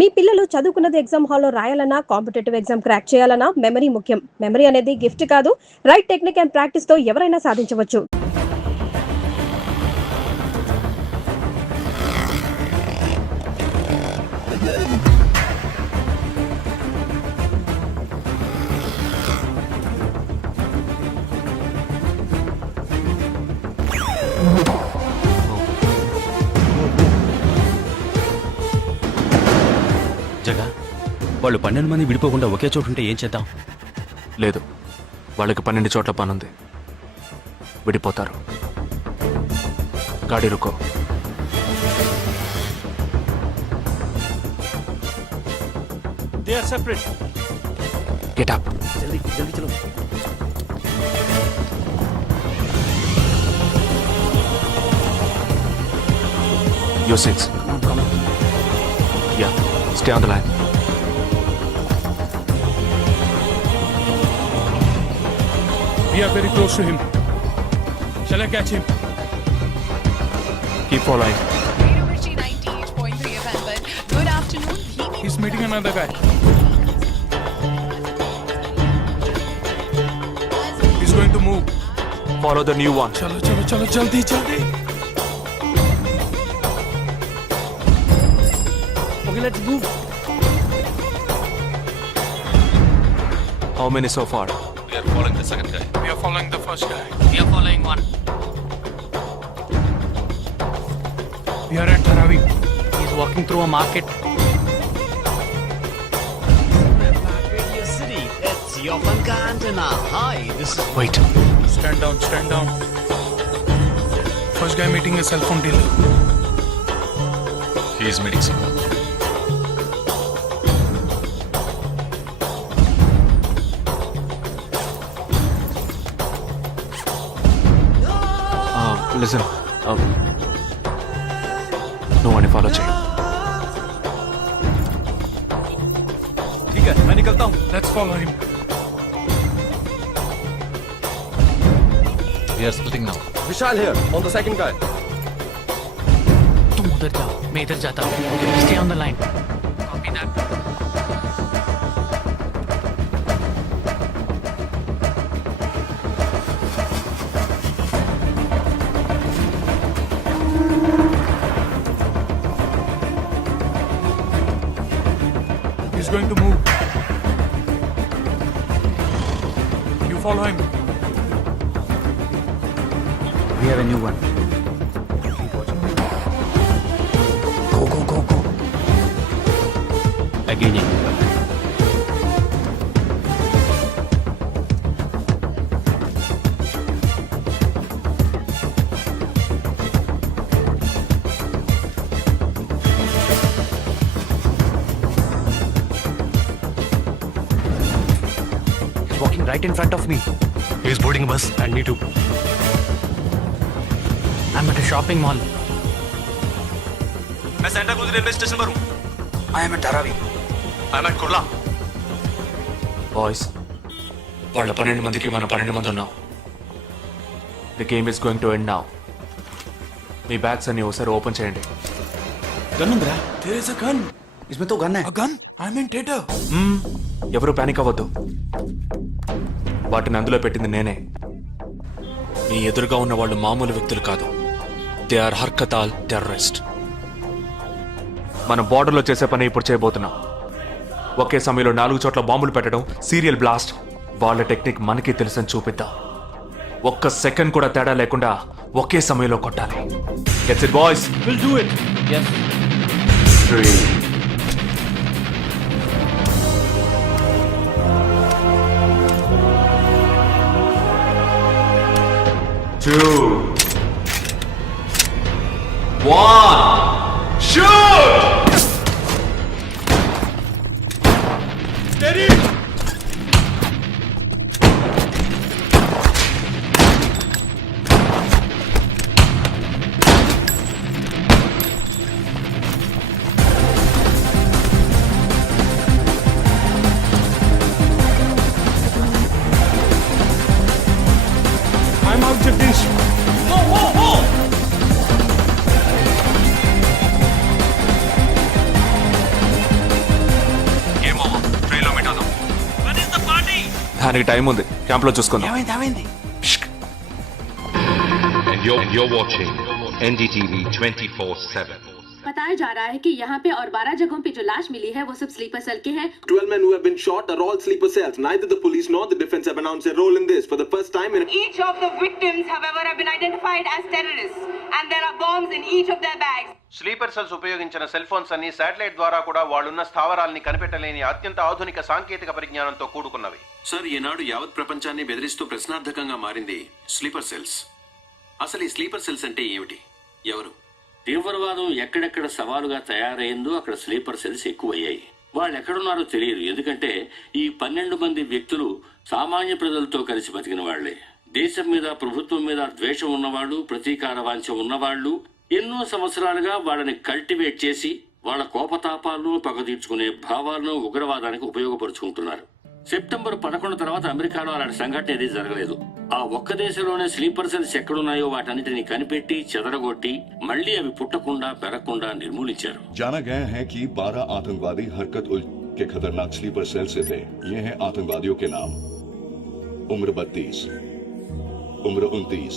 మీ పిల్లలు చదువుకున్నది ఎగ్జామ్ హాల్లో రాయాలన్నా, కాంపిటేటివ్ ఎగ్జామ్ క్రాక్ చేయాలన్నా మెమరీ ముఖ్యం. మెమరీ అనేది గిఫ్ట్ కాదు, రైట్ టెక్నిక్ అండ్ ప్రాక్టీస్ తో ఎవరైనా సాధించవచ్చు. జగా, వాళ్ళు 12 మంది విడిపోకుండా ఒకే చోటు ఉంటే ఏం చేద్దాం? లేదు, వాళ్ళకి 12 చోట్ల పనుంది. విడిపోతారు. గాడి రుకో. They are separate. Get up. जल्दी जल्दी चलो. Your seats. Come on. Yeah, stay on the line. We are very close to him. Shall I catch him? Keep following. University 98.3 FM, but good afternoon. He's meeting another guy. He's going to move. Follow the new one. चलो चलो चलो जल्दी जल्दी. Okay, let's move. How many so far? We are following the second guy. We are following the first guy. We are following one. We are at Dharavi. He's walking through a market. Radio City, it's your Funka Antenna. Hi, this is... Wait. Stand down, stand down. First guy meeting a cell phone dealer. He is meeting someone. Listen. No one follow chain. ठीक है, मैं निकलता हूँ. Let's follow him. We are splitting now. Vishal here, on the second guy. तुम उधर जाओ, मैं इधर जाता हूँ. Stay on the line. Copy that. He's going to move. You follow him. We have a new one. Go. Again, He's walking right in front of me. He's boarding a bus and me too. I'm at a shopping mall. मैं Santa cruise railway station पर हूँ. I am at Dharavi. I am at Kurla. Boys, వాళ్ళ 12 మందికి మనం 12 మంది ఉన్నాం. The game is going to end now. Me bags అన్ని ఒకసారి ఓపెన్ చేయండి. Gun उंदरा. There is a gun. इसमें तो गन है. A gun? I'm in theater. ఎవరు పానిక్ అవ్వద్దు. వాటిని అందులో పెట్టింది నేనే. మీ ఎదురుగా ఉన్న వాళ్ళు మామూలు వ్యక్తులు కాదు. They are Harkatul terrorist. మనం బార్డర్లో చేసే పని ఇప్పుడు చేయబోతున్నాం. ఒకే సమయంలో 4 చోట్ల బాంబులు పెట్టడం, సీరియల్ బ్లాస్ట్. వాళ్ళ టెక్నిక్ మనకి తెలుసని చూపిద్దాం. ఒక్క సెకండ్ కూడా తేడా లేకుండా ఒకే సమయంలో కొట్టాలి. Gets it boys? We'll do it. Yes. 3 2 1 shoot! Steady! I'm out, Jagdish. దానికి టైం ఉంది, క్యాంప్ లో చూసుకుందాం. And you're watching NDTV 24/7. बताया जा रहा है कि यहाँ पे और 12 जगहों पे जो लाश मिली है वो सब स्लीपर सेल के हैं. 12 men who have been shot are all sleeper cells. Neither the police nor the defense have announced their role in this for the first time in. Each of the victims, however, have been identified as terrorists, and there are bombs in each of their bags. Sleeper cells ఉపయోగించిన cell phones అన్ని satellite ద్వారా కూడా వాళ్ళున్న స్థావరాల్ని కనిపెట్టలేని అత్యంత ఆధునిక సాంకేతిక పరిజ్ఞానంతో కూడుకున్నవి. Sir, ఈనాడు యావత్ ప్రపంచాన్ని బెదిరిస్తూ ప్రశ్నార్థకంగా మారింది స్లీపర్ సెల్స్. అసలు ఈ స్లీపర్ సెల్స్ అంటే ఏమిటి? ఎవరు? తీవ్రవాదం ఎక్కడెక్కడ సవాలుగా తయారైందో అక్కడ స్లీపర్ సెల్స్ ఎక్కువయ్యాయి. వాళ్ళు ఎక్కడున్నారో తెలియదు, ఎందుకంటే ఈ 12 మంది వ్యక్తులు సామాన్య ప్రజలతో కలిసి బతికిన వాళ్లే. దేశం మీద, ప్రభుత్వం మీద ద్వేషం ఉన్నవాళ్ళు, ప్రతీకార వాంఛ ఉన్నవాళ్లు ఎన్నో సంవత్సరాలుగా వాళ్ళని కల్టివేట్ చేసి వాళ్ళ కోపతాపాలను, పగ తీర్చుకునే భావాలను ఉగ్రవాదానికి ఉపయోగపరుచుకుంటున్నారు. సెప్టెంబర్ 11 తర్వాత అమెరికాలో అలాంటి సంఘటన ఏది జరగలేదు. ఆ ఒక్క దేశంలోనే స్లీపర్ సెల్స్ ఎక్కడున్నాయో వాటన్నిటిని కనిపెట్టి చెదరగొట్టి మళ్లీ అవి పుట్టకుండా పెరగకుండా నిర్మూలించారు. जाना गया है कि 12 आतंकवादी हरकत उल के खतरनाक स्लीपर सेल से थे. ये हैं आतंकवादियों के नाम: उम्र 32, उम्र 29,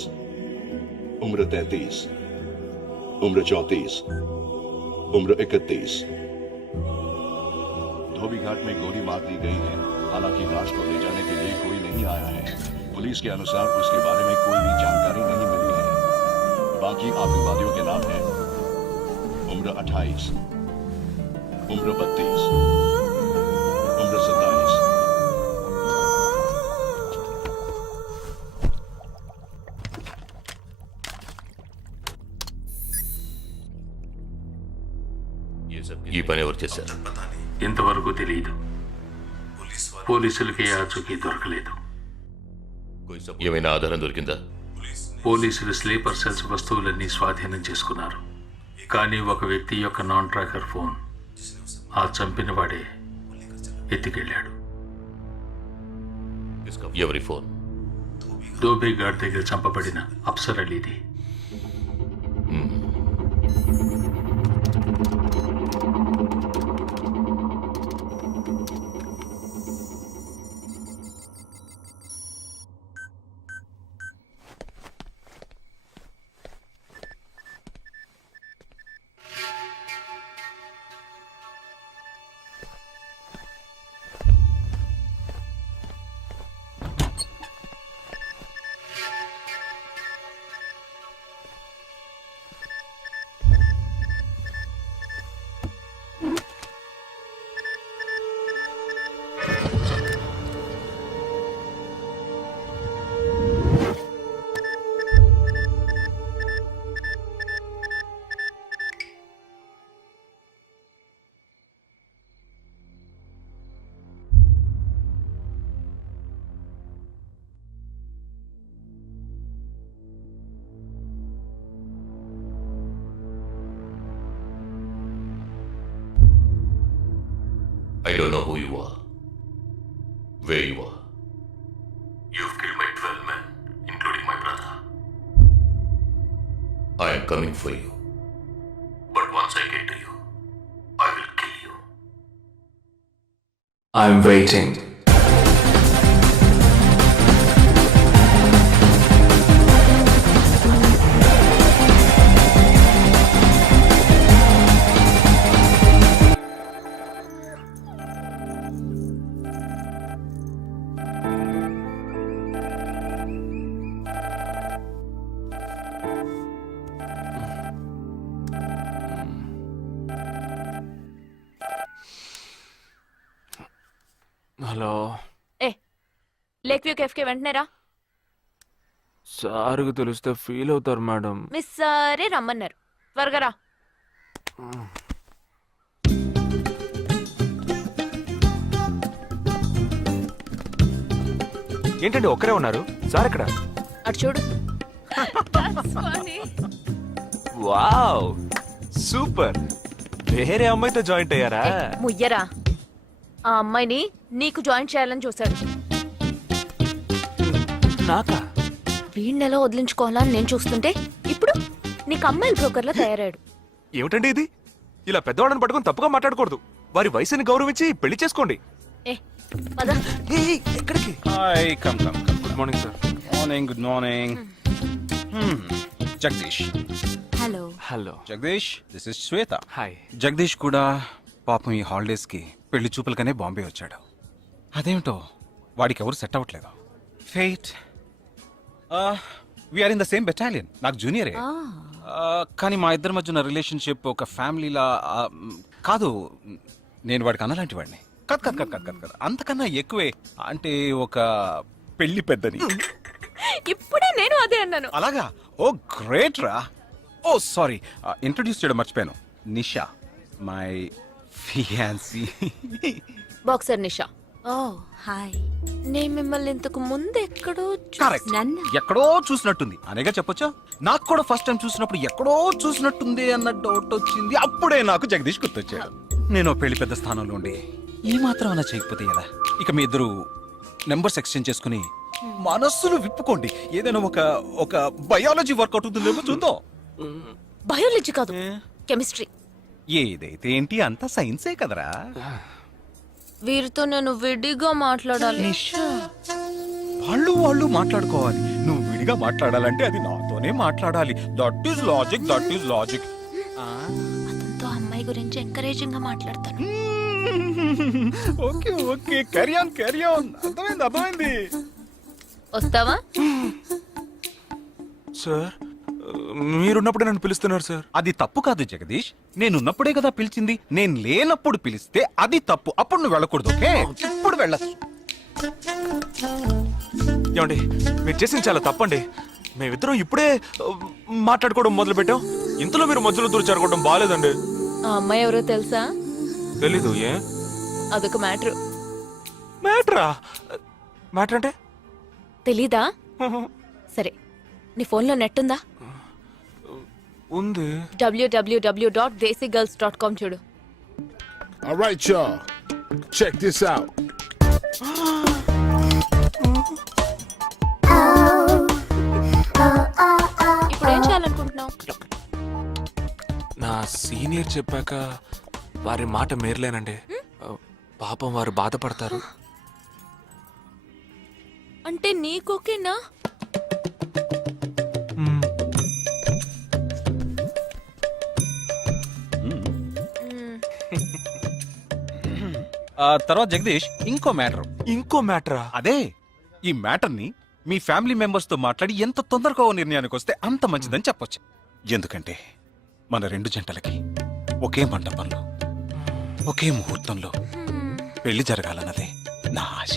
उम्र 33, उम्र 34, उम्र 31. धोबी घाट में गोली मार दी गई है. हालांकि लाश को ले जाने के लिए कोई नहीं आया है. पुलिस के अनुसार उसके बारे में कोई भी जानकारी नहीं मिली है. बाकी आतंकवादियों के नाम हैं: उम्र 28, उम्र 32, उम्र 27. ఈ పని ఎవరు చేశారు? ఇంతవరకు తెలియదు. పోలీసులకి ఆచూకీ దొరకలేదు. ఏమైనా ఆధారం దొరికిందా? పోలీసులు స్లీపర్ సెల్స్ వస్తువులన్నీ స్వాధీనం చేసుకున్నారు. కానీ ఒక వ్యక్తి యొక్క నాన్ ట్రాకర్ ఫోన్ ఆ చంపిన వాడే ఎత్తికెళ్ళాడు. ఎవరి ఫోన్? ధోబీ ఘాట్ దగ్గర చంపబడిన Afsar అలీది. I don't know who you are, where you are. You've killed my 12 men, including my brother. I am coming for you. But once I get to you, I will kill you. I'm waiting. Hello, lake view cafe కి వెంటనే రా. సార్కి తెలిస్తే feel అవుతారు madam. Miss సరే రమ్మన్నారు, త్వరగా రా. ఏంటండి ఒక్కరే ఉన్నారు? సార్ ఎక్కడ? అటు చూడు. Wow, super. వేరే అమ్మాయితో జాయింట్ అయ్యారా? ముయ్యరా, ఆ అమ్మాయిని నీకు జాయిన్ చేయాలని చూశాడు. నాకా? వీణ్ణెలా వదిలించుకోవాలా అని నేను చూస్తుంటే ఇప్పుడు నీకు అమ్మాయిల బ్రోకర్లా తయారాడు. ఏమిటండి ఇది? ఇలా పెద్దవాళ్ళని పట్టుకొని తప్పుగా మాట్లాడకూడదు. వారి వయసుని గౌరవించి పెళ్లి చేసుకోండి. ఎక్కడికి? Hi come come come good morning sir. Good morning Jagadish hello. Hello. Jagadish this is Shweta. Hi. Jagadish కూడా పాపం ఈ హాలిడేస్ కి పెళ్లి చూపులకనే బాంబే వచ్చాడు. అదేమిటో వాడికి ఎవరు సెట్ అవ్వట్లేదు. ఫెయిట్ we are in the same battalion. నాకు జూనియరే. కానీ మా ఇద్దరి మధ్య ఉన్న రిలేషన్షిప్ ఒక ఫ్యామిలీలా కాదు. నేను వాడికి అన్నలాంటి వాడిని కాదు. అంతకన్నా ఎక్కువే. అంటే ఒక పెళ్లి పెద్దని. ఇప్పుడే నేను అదే అన్నాను. అలాగా? ఓ గ్రేట్ రా. ఓ సారీ, ఇంట్రొడ్యూస్ చేయడం మర్చిపోయాను. Nisha my fiancee. Boxer Nisha. Oh hi. నేను మిమ్మల్ని ఇంతకు ముందు ఎక్కడో కరెక్ట్. ఎక్కడో చూసినట్టుంది అనేగా చెప్పొచ్చా? నాకు కూడా ఫస్ట్ టైం చూసినప్పుడు ఎక్కడో చూసినట్టుంది అన్న డౌట్ వచ్చింది. అప్పుడే నాకు జగదీష్ గుర్తొచ్చాడు. నేను పెళ్లి పెద్ద స్థానంలో ఉండి ఈ మాత్రం అలా చేయకపోతే ఎలా? ఇక మీ ఇద్దరు నెంబర్స్ ఎక్స్చేంజ్ చేసుకుని మనస్సులు విప్పుకోండి. ఏదైనా ఒక బయాలజీ వర్కౌట్ అవుతుందేమో చూద్దాం. బయాలజీ కాదు, కెమిస్ట్రీ. ఏదైతే ఏంటి, అంతా సైన్సే కదరా. వీరితో నేను విడిగా మాట్లాడాలి. వాళ్ళు మాట్లాడుకోవాలి. నువ్వు విడిగా మాట్లాడాలంటే అది నాతోనే మాట్లాడాలి. That is logic. అతనితో అమ్మాయి గురించి ఎంకరేజింగ్ గా మాట్లాడతాను. Okay carry on. అర్థమైంది. వస్తావా? సార్ మీరున్నప్పుడే నన్ను పిలుస్తున్నారు సార్. అది తప్పు కాదు జగదీష్. నేనున్నప్పుడే కదా పిలిచింది. నేను లేనప్పుడు పిలిస్తే అది తప్పు. అప్పుడు నువ్వు వెళ్ళకూడదు. ఓకే, ఇప్పుడు వెళ్ళచ్చు. ఏమండి, మీరు చేసింది చాలా తప్పండి. మేమిద్దరం ఇప్పుడే మాట్లాడుకోవడం మొదలు పెట్టాం. ఇంతలో మీరు మధ్యలో దూరం జరగడం బాగాలేదండి. ఆ అమ్మాయి ఎవరో తెలుసా? తెలీదు. ఏ అదొక మ్యాటర్. మ్యాటర్ అంటే? తెలీదా? సరే, నీ ఫోన్లో నెట్ ఉందా? ఉంది. www.desicgirls.com చూడు. All right, y'all. Check this out. ఇప్పుడు ఏం చేయాలనుకుంటున్నావు? నా సీనియర్ చెప్పాక వారి మాట మేరలేనండి. పాపం వారు బాధపడతారు. అంటే నీకోకేనా? తర్వాత జగదీష్ ఇంకో మ్యాటరా? అదే, ఈ మ్యాటర్ ని మీ ఫ్యామిలీ మెంబర్స్ తో మాట్లాడి ఎంత తొందరగా ఓ నిర్ణయానికి వస్తే అంత మంచిదని చెప్పొచ్చు. ఎందుకంటే మన రెండు జంటలకి ఒకే మండపంలో ఒకే ముహూర్తంలో పెళ్లి జరగాలన్నదే నా ఆశ.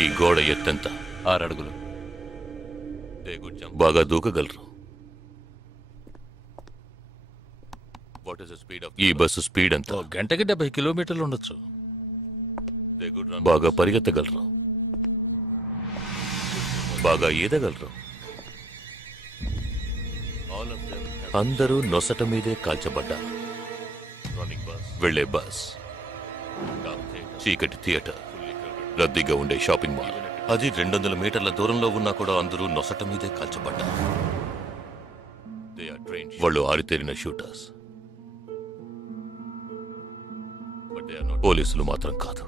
ఈ గోడ ఎత్తెంత? 6 అడుగులు. బాగా దూకగలరు. ఈ బస్సు స్పీడ్ ఎంత? గంటకి 70 కిలోమీటర్లు ఉండొచ్చు. బాగా పరిగెత్తగలరు. బాగా ఈదగలరు. అందరూ నొసట మీదే కాల్చబడ్డారు. వెళ్లే బస్, చీకటి థియేటర్, రద్దీగా ఉండే షాపింగ్ మాల్, అది 200 మీటర్ల దూరంలో ఉన్నా కూడా అందరూ నొసట మీదే కాల్చబడ్డారు. వాళ్ళు ఆరితేరిన షూటర్స్. పోలీసులు మాత్రం కాదు.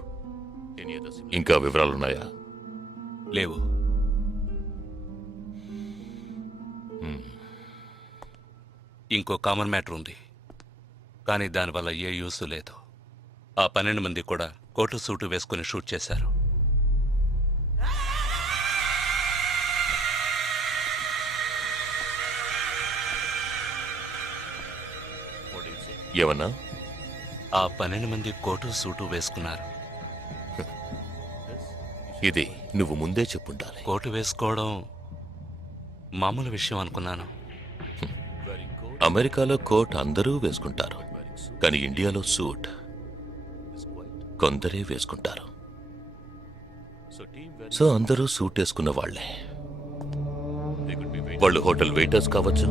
ఇంకా వివరాలున్నాయా? లేవు. ఇంకో కామన్ మ్యాటర్ ఉంది, కానీ దానివల్ల ఏ యూస్ లేదు. ఆ 12 మంది కూడా కోటు సూటు వేసుకుని షూట్ చేశారు. ఏమన్నా? ఆ 12 మంది కోటు సూటు వేసుకున్నారు. ఇది నువ్వు ముందే చెప్పుండాలి. కోటు వేసుకోవడం మామూలు విషయం అనుకున్నాను. అమెరికాలో కోట్ అందరూ వేసుకుంటారు, కానీ ఇండియాలో సూట్ కొందరే వేసుకుంటారు. సో అందరూ సూట్ వేసుకున్న వాళ్లే. వాళ్ళు హోటల్ వెయిటర్స్ కావచ్చు,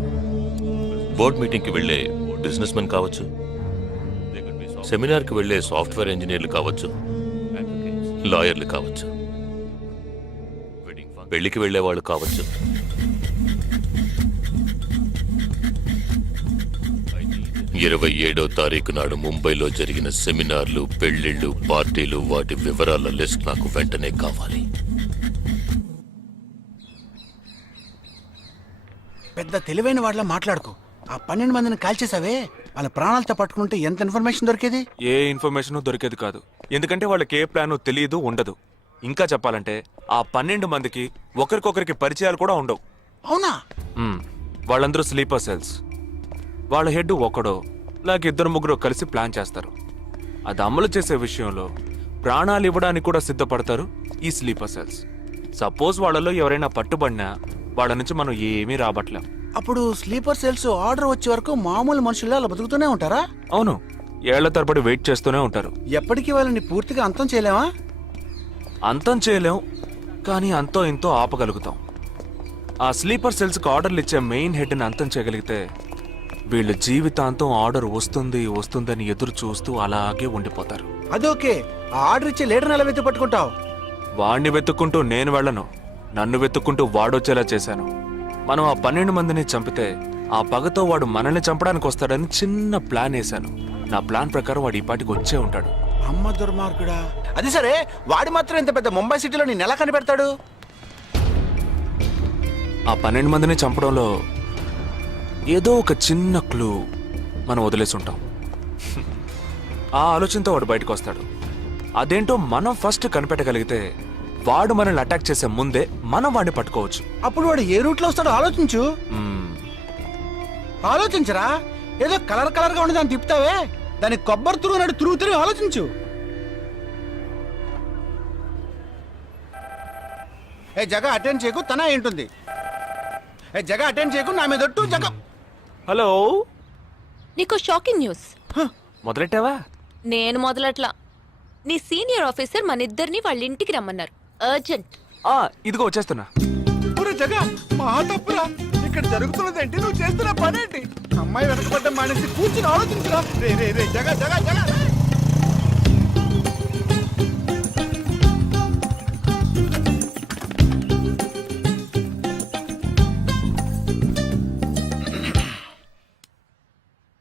బోర్డ్ మీటింగ్కి వెళ్లే బిజినెస్ మెన్ కావచ్చు, సెమినార్కి వెళ్లే సాఫ్ట్వేర్ ఇంజనీర్లు కావచ్చు, లాయర్లు కావచ్చు, పెళ్లికి వెళ్లే వాళ్ళు కావచ్చు. 27వ తారీఖు నాడు ముంబైలో జరిగిన సెమినార్లు, పెళ్లిళ్లు, పార్టీలు, వాటి వివరాల లిస్ట్ నాకు వెంటనే కావాలి. పెద్ద తెలివైన వాళ్ళ మాట్లాడుకో. ఆ 12 మందిని కాల్చేసావే, వాళ్ళ ప్రాణాలతో పట్టుకుంటే ఎంత ఇన్ఫర్మేషన్ దొరికేది? ఏ ఇన్ఫర్మేషన్ దొరికేది కాదు, ఎందుకంటే వాళ్ళకి ఏ ప్లాన్ తెలియదు, ఉండదు. ఇంకా చెప్పాలంటే ఆ 12 మందికి ఒకరికొకరికి పరిచయాలు కూడా ఉండవు. అవునా? వాళ్ళందరూ స్లీపర్ సెల్స్. వాళ్ళ హెడ్ ఒకడో లేక 2-3 కలిసి ప్లాన్ చేస్తారు. అది అమలు చేసే విషయంలో ప్రాణాలు ఇవ్వడానికి కూడా సిద్ధపడతారు ఈ స్లీపర్ సెల్స్. సపోజ్ వాళ్ళలో ఎవరైనా పట్టుబడినా వాళ్ళ నుంచి మనం ఏమీ రాబట్టలేం. అప్పుడు స్లీపర్ సెల్స్ ఆర్డర్ వచ్చే వరకు మామూలు మనుషుల్లో అలా బతుకుతూనే ఉంటారా? అవును, ఏళ్ల తరబడి వెయిట్ చేస్తూనే ఉంటారు. ఎప్పటికీ వాళ్ళని పూర్తిగా అంతం చేయలేమా? అంతం చేయలేం, కానీ అంతో ఇంతో ఆపగలుగుతాం. ఆ స్లీపర్ సెల్స్కి ఆర్డర్లు ఇచ్చే మెయిన్ హెడ్ని అంతం చేయగలిగితే వీళ్ళు జీవితాంతం ఆర్డర్ వస్తుందని ఎదురు చూస్తూ అలాగే ఉండిపోతారు. అదోకే, ఆ ఆర్డర్ ఇచ్చే లీడర్ని ఎలా వెతు పట్టుకుంటావు? వాడిని వెతుక్కుంటూ నేను వెళ్ళను, నన్ను వెతుక్కుంటూ వాడొచ్చేలా చేశాను. మనం ఆ 12 మందిని చంపితే ఆ పగతో వాడు మనల్ని చంపడానికి వస్తాడని చిన్న ప్లాన్ వేశాను. నా ప్లాన్ ప్రకారం వాడు ఈ పాటికి వచ్చే ఉంటాడు. అమ్మ దుర్మార్గుడా! అది సరే, వాడి మాత్రం ఇంత పెద్ద ముంబై సిటీలో నేను ఎలా కనిపెడతాడు? ఆ 12 మందిని చంపడంలో ఏదో ఒక చిన్న క్లూ మనం వదిలేసి ఉంటాం. ఆ ఆలోచనతో వాడు బయటకు వస్తాడు. అదేంటో మనం ఫస్ట్ కనిపెట్టగలిగితే వాడు మనల్ని అటాక్ చేసే ముందే మనం వాడిని పట్టుకోవచ్చు. అప్పుడు వాడు ఏ రూట్లో వస్తాడో ఆలోచించు. ఆలోచించరా? ఏదో కలర్ గా ఉండి దాన్ని తిప్పుతావే, దాన్ని కొబ్బరి తురుగు తిరుగుతూ ఆలోచించు. ఏ జగ అటెండ్ చేయకు, తన ఏంటుంది? ఏ జగ అటెండ్ చేయకు, నా మీద ఒట్టు. జగ హలో, నీకు షాకింగ్ న్యూస్. మొదలెట్టావా? నేను మొదలట్లా. నీ సీనియర్ ఆఫీసర్ మన ఇద్దరిని వాళ్ళ ఇంటికి రమ్మన్నారు, అర్జెంట్. ఇదిగో వచ్చేస్తున్నా. జగ మా తప్పురా, ఇక్కడ జరుగుతున్నదేంటి, నువ్వు చేస్తున్న పనేంటి? అమ్మాయి వెనకబడ్డ మానేసి కూర్చుని ఆలోచించరా. రే రే రే జగ జగ జగ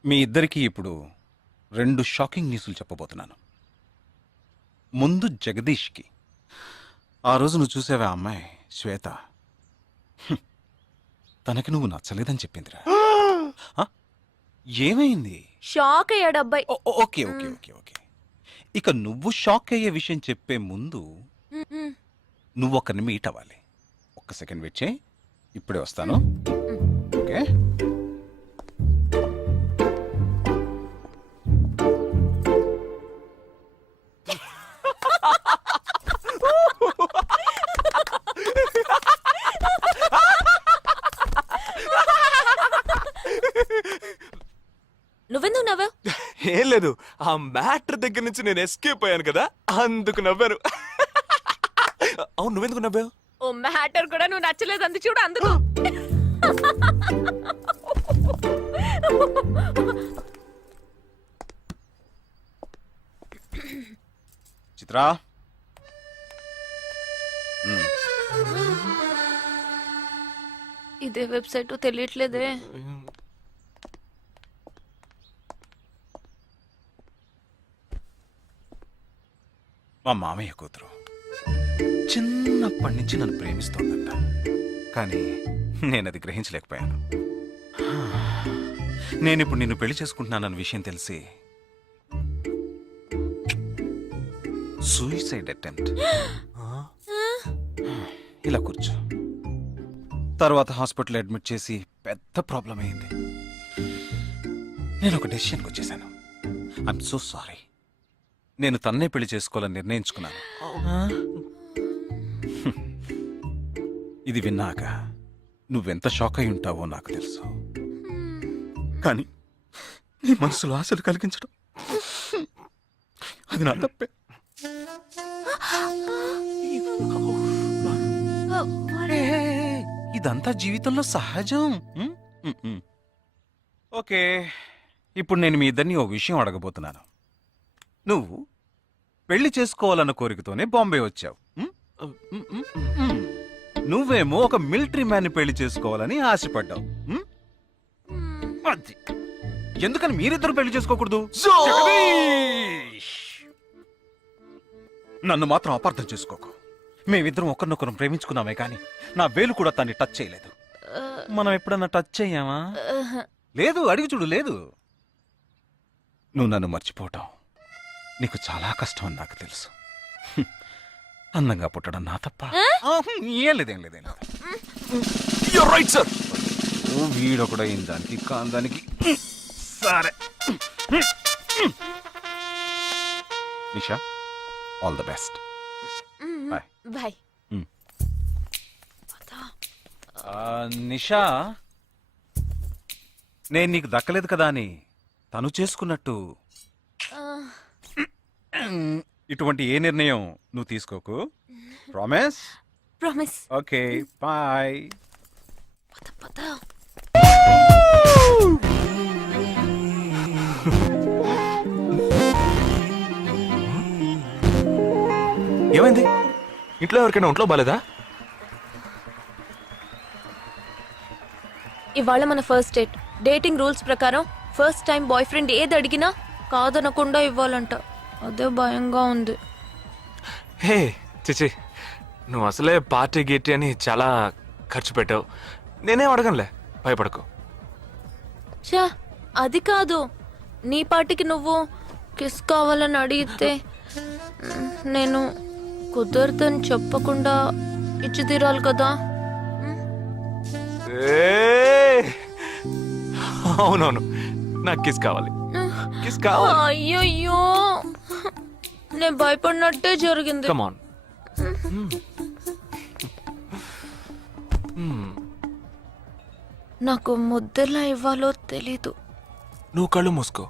మీ ఇద్దరికి ఇప్పుడు 2 షాకింగ్ న్యూస్లు చెప్పబోతున్నాను. ముందు జగదీష్కి. ఆ రోజు నువ్వు చూసావా అమ్మాయి శ్వేత, తనకి నువ్వు నచ్చలేదని చెప్పిందిరా. ఏమైంది? షాక్ అయ్యాడు అబ్బాయి. Okay okay okay okay. ఇక నువ్వు షాక్ అయ్యే విషయం చెప్పే ముందు నువ్వు ఒకరిని మీట్ అవ్వాలి. ఒక్క సెకండ్ వెయిట్ చేయి, ఇప్పుడే వస్తాను. ఓకే. ఏం లేదు, ఆ మ్యాటర్ దగ్గర నుంచి నేను ఎస్కేప్ అయ్యాను కదా, అందుకు నవ్వాను. అవును, నువ్వెందుకు నవ్వావు? ఓ మ్యాటర్ కూడా నువ్వు నచ్చలేదు అంది చూడు అందుకు. చిత్రా, ఇదే వెబ్సైట్ తెలియట్లేదే. మా మామయ్య కూతురు చిన్నప్పటి నుంచి నన్ను ప్రేమిస్తోందంట, కానీ నేనది గ్రహించలేకపోయాను. నేనిప్పుడు నిన్ను పెళ్లి చేసుకుంటున్నానన్న విషయం తెలిసి సూసైడ్ అటెంప్ట్. ఇలా కూర్చో. తర్వాత హాస్పిటల్ అడ్మిట్ చేసి పెద్ద ప్రాబ్లం అయింది. నేను ఒక డెసిషన్కి వచ్చేసాను. I'm so sorry. నేను తన్నే పెళ్లి చేసుకోవాలని నిర్ణయించుకున్నాను. ఇది విన్నాక నువ్వెంత షాక్ అయి ఉంటావో నాకు తెలుసు, కానీ నీ మనసులో ఆశలు కలిగించడం అది నా తప్పే. ఇదంతా జీవితంలో సహజం. ఓకే, ఇప్పుడు నేను మీ ఇద్దరిని ఓ విషయం అడగబోతున్నాను. నువ్వు పెళ్లి చేసుకోవాలన్న కోరికతోనే బాంబే వచ్చావు. నువ్వేమో ఒక మిలిటరీ మ్యాన్ పెళ్లి చేసుకోవాలని ఆశపడ్డావు. అది ఎందుకని మీరిద్దరు పెళ్లి చేసుకోకూడదు? నన్ను మాత్రం అపార్థం చేసుకోకు. మేమిద్దరం ఒకరినొకరం ప్రేమించుకున్నామే కానీ నా వేలు కూడా తన్ని టచ్ చేయలేదు. మనం ఎప్పుడన్నా టచ్ అయ్యామా? లేదు, అడిగి చూడు. లేదు. నువ్వు నన్ను మర్చిపోవటం నీకు చాలా కష్టం అని నాకు తెలుసు. అందంగా పుట్టడం నా తప్ప. ఏం లేదేం లేదేం లేదు. Right sir. వీడొకడు అయిన దానికి కాందానికి. సరే Nisha, all the best. Bye bye. Nisha, నేను నీకు దక్కలేదు కదా అని తను చేసుకున్నట్టు ఇటువంటి ఏ నిర్ణయం నువ్వు తీసుకోకు. ప్రామిస్? ప్రామిస్. Okay, bye. ఏమైంది? ఇంట్లో ఎవరికైనా ఒంట్లో బాలేదా? ఇవాళ మన ఫస్ట్ డేట్. డేటింగ్ రూల్స్ ప్రకారం ఫస్ట్ టైం బాయ్ ఫ్రెండ్ ఏది అడిగినా కాదనకుండా ఇవ్వాలంట. అదే భయంగా ఉంది. హే చిచి, నువ్వు అసలే పార్టీ గీటీ అని చాలా ఖర్చు పెట్టావు. నేనేం అడగనులే, భయపడకు. చా, అది కాదు. నీ పార్టీకి నువ్వు కిస్ కావాలని అడిగితే నేను కుదరదని చెప్పకుండా ఇచ్చి తీరాలి కదా. అవునవును, నాకు కిస్ కావాలి. కిస్ కావాలి. అయ్యయ్యో, నేను భయపడినట్టే జరిగింది. Come on. నాకు ముద్దెలా ఇవ్వాలో తెలీదు. నువ్వు కళ్ళు మూసుకో,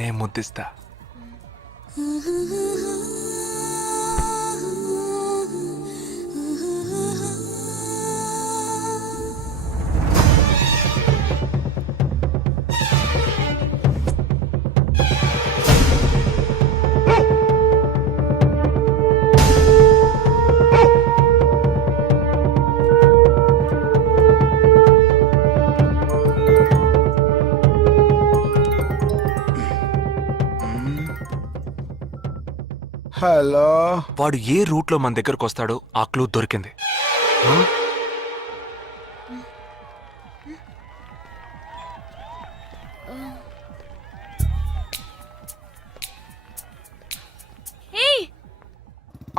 నేను ముద్దిస్తా. హలో. వాడు ఏ రూట్ లో మన దగ్గరకు వస్తాడో ఆ క్లూ దొరికింది.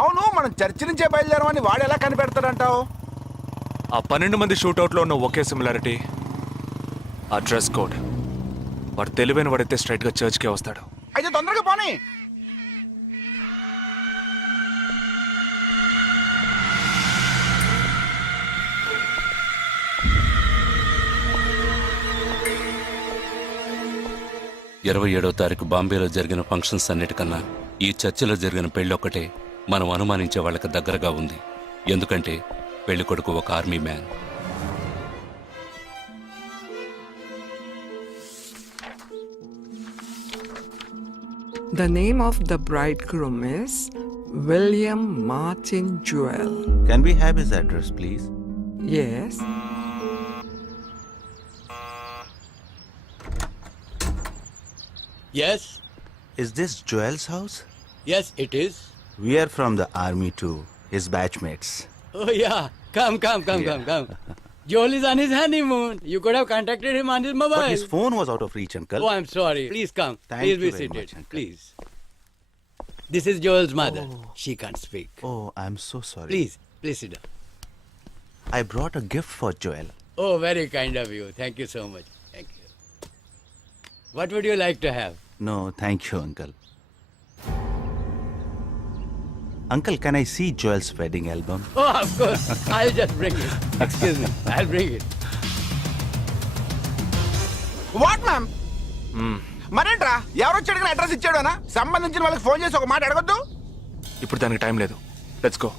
అవును, మనం చర్చి నుంచే బయలుదేరమని వాడు ఎలా కనిపెడతాడంటావు? ఆ 12 మంది షూట్అవుట్ లో ఉన్న ఒకే సిమిలారిటీ, ఆ డ్రెస్ కోడ్. వాడు తెలివైన వాడైతే స్ట్రైట్ గా చర్చ్ కే వస్తాడు. అయితే తొందరగా పోనీ. 27వ తారీఖు బాంబేలో జరిగిన ఫంక్షన్స్ అన్నిటికన్నా ఈ చర్చిలో జరిగిన పెళ్ళొక్కటే మనం అనుమానించే వాళ్ళకి దగ్గరగా ఉంది. ఎందుకంటే పెళ్లి కొడుకు ఒక army man. The name of the bridegroom is William Martin Jewell. Can we have his address, please? Yes. Yes. Is this Joel's house? Yes, it is. We are from the army too, his batchmates. Oh, yeah. Come. Joel is on his honeymoon. You could have contacted him on his mobile. But his phone was out of reach, uncle. Oh, I'm sorry. Please come. Thank Please you be very seated. much, uncle. Please. This is Joel's mother. She can't speak. Oh, I'm so sorry. Please sit down. I brought a gift for Joel. Oh, very kind of you. Thank you so much. Thank you. What would you like to have? No, thank you, uncle. Uncle, can I see Joel's wedding album? Oh, of course. I'll just bring it. Excuse me. I'll bring it. What ma'am? మరేంట్రా ఎవరు వచ్చాడు address ఇచ్చాడనా? సంబంధించిన వాళ్ళకి phone చేసి ఒక మాట అడగొద్దు. ఇప్పుడు దానికి టైం లేదు. Let's go.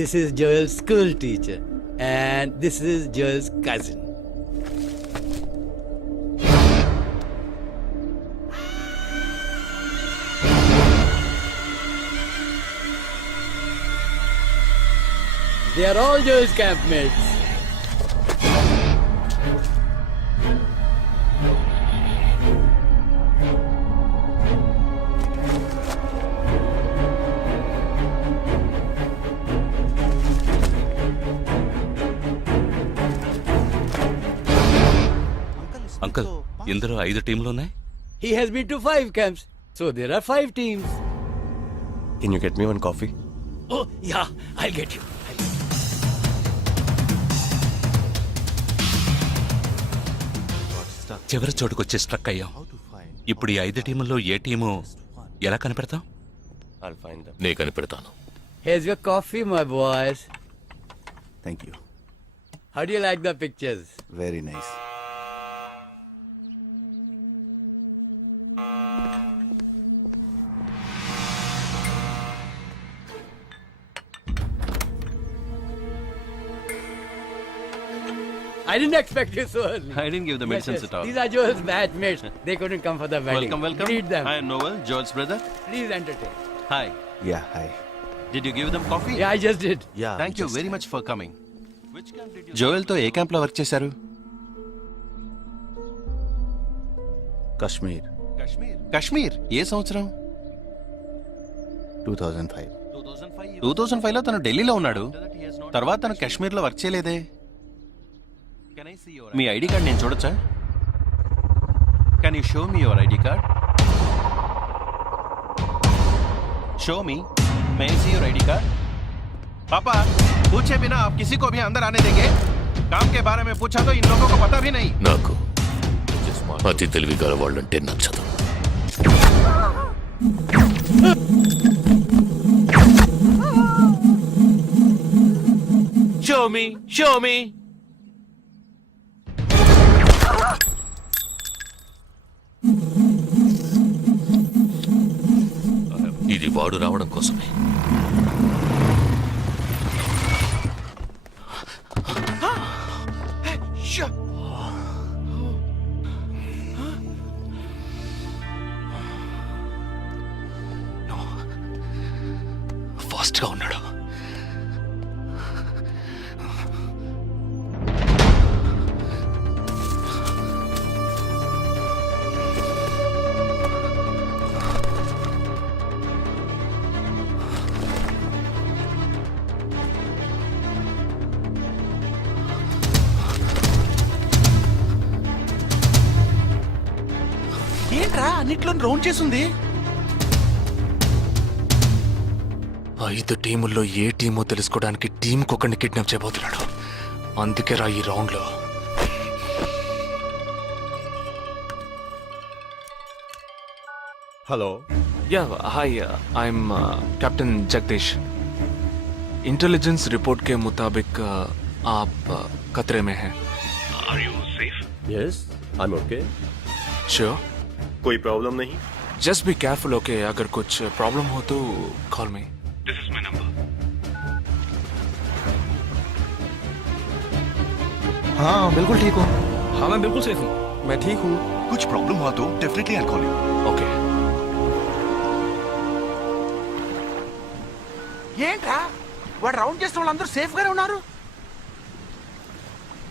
This is Joel's school teacher. And this is Joel's cousin. They are all Joel's campmates. Uncle, ఇందులో 5 టీంలు ఉన్నాయి. He has been to 5 camps. So there are 5 teams. Can you get me one coffee? Oh, yeah, I'll get you. చివరి చోటుకొచ్చి struck అయ్యాం. ఇప్పుడు ఈ 5 టీముల్లో ఏ team ఎలా కనిపెడతాం? I'll find them. నే కనిపెడతాను. Here's your coffee, my boys. Thank you. How do you like the pictures? Very nice. I didn't expect you so early. I didn't give the medicines at all. These are Joel's batchmates. They couldn't come for the wedding. Welcome. Greet them. Hi, Noel, Joel's brother. Please entertain. Hi. Yeah, hi. Did you give them coffee? Yeah, I just did. Yeah. Thank you very much for coming. జోయల్తో ఏ క్యాంప్లో work చేశారు? Kashmir, Kashmir. ఏ సంవత్సరం? 2005. 2005లో తను ఢిల్లీలో ఉన్నాడు. తర్వాత తను కాశ్మీర్లో work చేయలేదే. మీ ఐడి కార్డ్ నేను చూడొచ్చా? Can you show me your ID card? Show me. May I see your ID card? पापा, पूछे बिना आप किसी को भी अंदर आने देंगे? काम के बारे में पूछा तो इन लोगों को पता भी नहीं. నాకు అతి తెలివి గల వాళ్ళంటే నచ్చదు. Show me. ఇది వాడు రావడం కోసమే. ఫాస్ట్గా ఉన్నాడు. ఏంట్రా అన్నిట్లో రౌండ్ చేసింది? 5 టీముల్లో ఏ టీమో తెలుసుకోవడానికి టీంకొకరిని కిడ్నాప్ చేయబోతున్నాడు. అందుకే రా ఈ రౌండ్లో. Hello. Yeah hi, I'm captain Jagdish. Intelligence report के मुताबिक आप खतरे में हैं। Are you safe? Yes, I am okay. Sure? कोई प्रॉब्लम नहीं? Just be careful, okay? अगर कुछ प्रॉब्लम हो तो call me. This is my number. हाँ बिल्कुल ठीक हूँ। हाँ मैं बिल्कुल सेफ हूँ। मैं ठीक हूँ। कुछ प्रॉब्लम हुआ तो definitely I call you. Okay ఏంట్రా వాడు రౌండ్ చేసిన వాళ్ళందరూ సేఫ్ గానే ఉన్నారు.